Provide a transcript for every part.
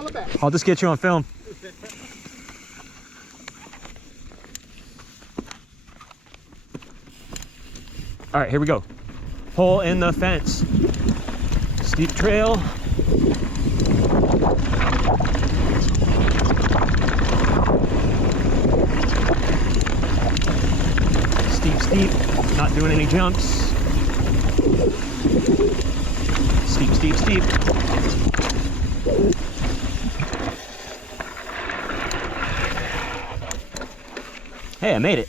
holler back. I'll just get you on film. All right, here we go. Hole in the fence. Steep trail. Steep, not doing any jumps. Steep. Hey, I made it.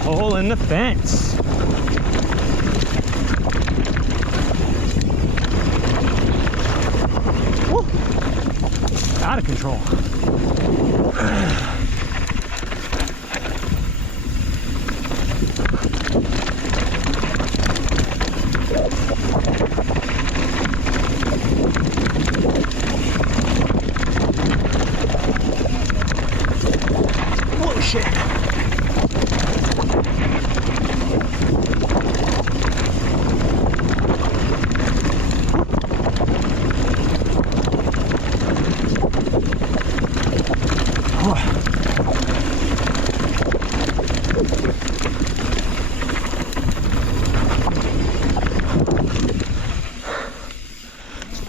Hole in the fence. Woo. Out of control. Whoa, shit.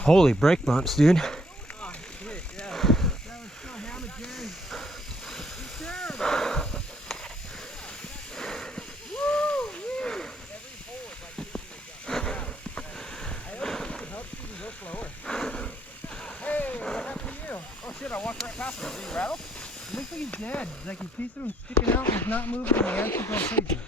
Holy brake bumps, dude. Oh, shit, yeah. That was so hammered, Jerry. It's terrible. Woo! Every hole is like taking a jump. I hope it helps you to go slower. Hey, what happened to you? Oh shit, I walked right past him. Did he rattle? It looks like he's dead. Like his teeth are sticking out and he's not moving and the ants are going crazy.